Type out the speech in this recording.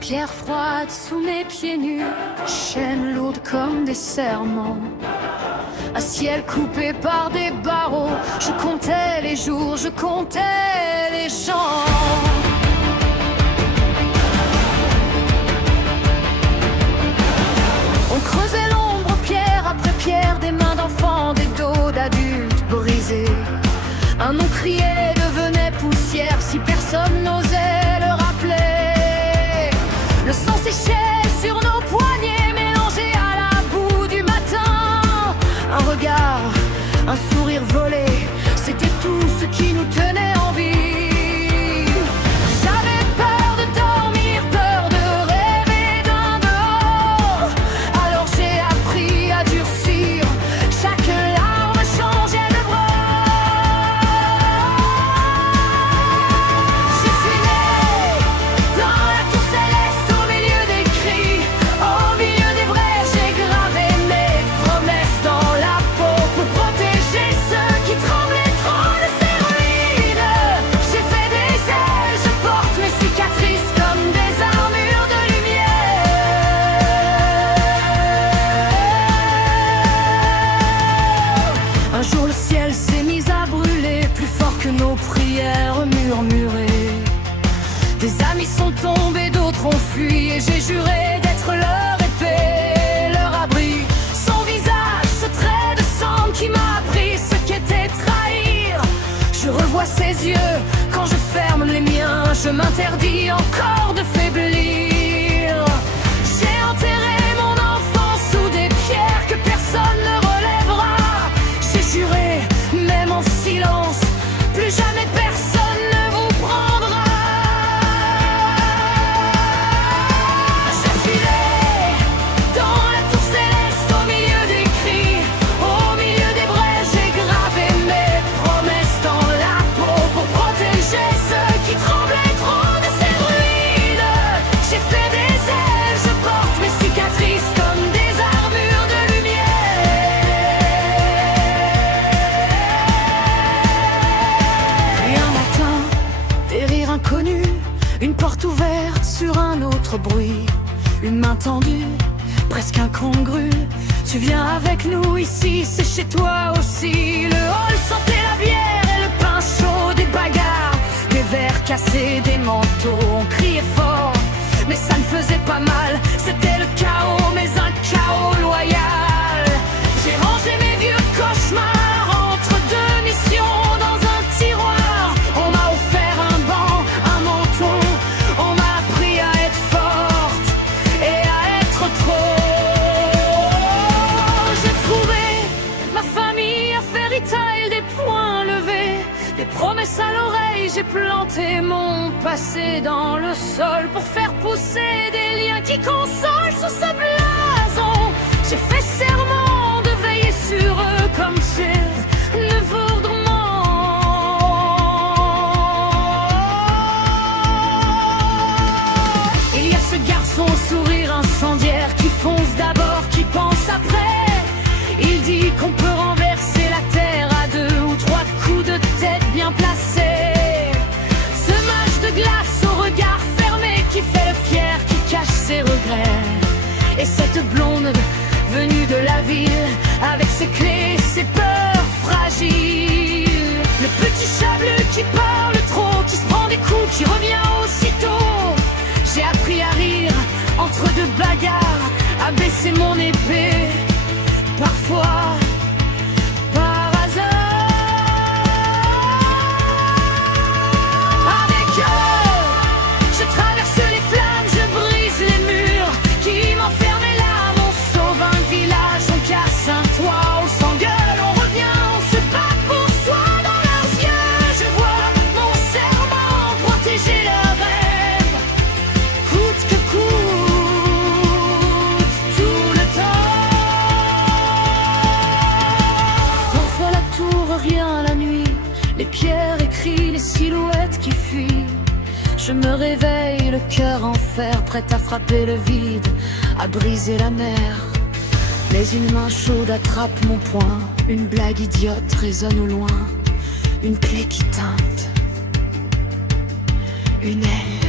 Pierre froide sous mes pieds nus, chaînes lourdes comme des serments. Un ciel coupé par des barreaux, je comptais les jours, je comptais les gens. On creusait l'ombre pierre après pierre, des mains d'enfants, des dos d'adultes brisés. Un nom crié devenait poussière si personne n'osait le rappeler. Le sang séchait sur nos poignets, mélangé à la boue du matin. Un regard, un sourire volé, c'était tout ce qui nous tenait en vie. J'avais peur de dormir, peur de rêver d'un dehors. Alors j'ai appris à durcir, chaque larme changeait de bras. Je suis né dans la tour céleste, au milieu des cris, au milieu des brèches. J'ai gravé mes promesses dans la peau pour protéger ceux qui tremblaient trop de ces ruines. J'ai fait des ailes, je porte mes cicatrices comme des armures de lumière. Un jour le ciel s'est mis à brûler, plus fort que nos prières murmurées. Des amis sont tombés, d'autres ont fui, et j'ai juré d'être leur épée, leur abri. Son visage, ce trait de sang qui m'a appris ce qu'était trahir. Je revois ses yeux quand je ferme les miens, je m'interdis encore de faiblir. J'ai enterré mon enfance sous des pierres que personne ne relèvera. J'ai juré, même en silence, plus jamais personne ne vous prendra. Je filais dans la tour céleste, au milieu des cris, au milieu des brèches. J'ai gravé mes promesses dans la peau pour protéger ceux qui tremblaient trop de ces ruines. J'ai fait des ailes, je porte mes cicatrices comme des armures de lumière. Puis un matin, des rires inconnus, une porte ouverte sur un autre bruit, une main tendue, presque incongrue. Tu viens avec nous ici, c'est chez toi aussi. Le hall sentait la bière et le pain chaud, des bagarres, des verres cassés, des manteaux. On criait fort, mais ça ne faisait pas mal. C'était le chaos, mais un chaos loyal. J'ai rangé mes vieux cauchemars entre deux missions dans un tiroir. On m'a offert un banc, un menton. On m'a appris à être forte et à être trop. J'ai trouvé ma famille à Fairy Tail, des poings levés, des promesses à l'oreille. J'ai planté mon passé dans le sol pour faire pousser des liens qui consolent sous ce blason. J'ai fait serment de veiller sur eux comme s'ils ne vaudrement. Il y a ce garçon au sourire incendiaire qui fonce d'abord, qui pense après. Il dit qu'on peut renverser la terre à deux ou trois coups de tête bien placés. Ce mage de glace au regard fermé qui fait le fier, qui cache ses regrets. Et cette blonde venue de la ville avec ses clés, ses peurs fragiles. Le petit chat bleu qui parle trop, qui se prend des coups, qui revient aussitôt. J'ai appris à rire entre deux bagarres, à baisser mon épée, parfois par hasard. Avec eux, je traverse les flammes, je brise les murs qui m'enfermaient là. On sauve un village, on casse un toit, on s'engueule, on revient, on se bat pour soi. Dans leurs yeux, je vois mon serment, protéger leurs rêves, coûte que coûte, tout le temps. On fait la tour, rien la nuit, les pierres écrites, les silhouettes qui fuient. Je me réveille, le cœur en fer, prête à frapper le vide, à briser la mer. Mais une main chaude attrape mon poing, une blague idiote résonne au loin, une clé qui teinte, une aile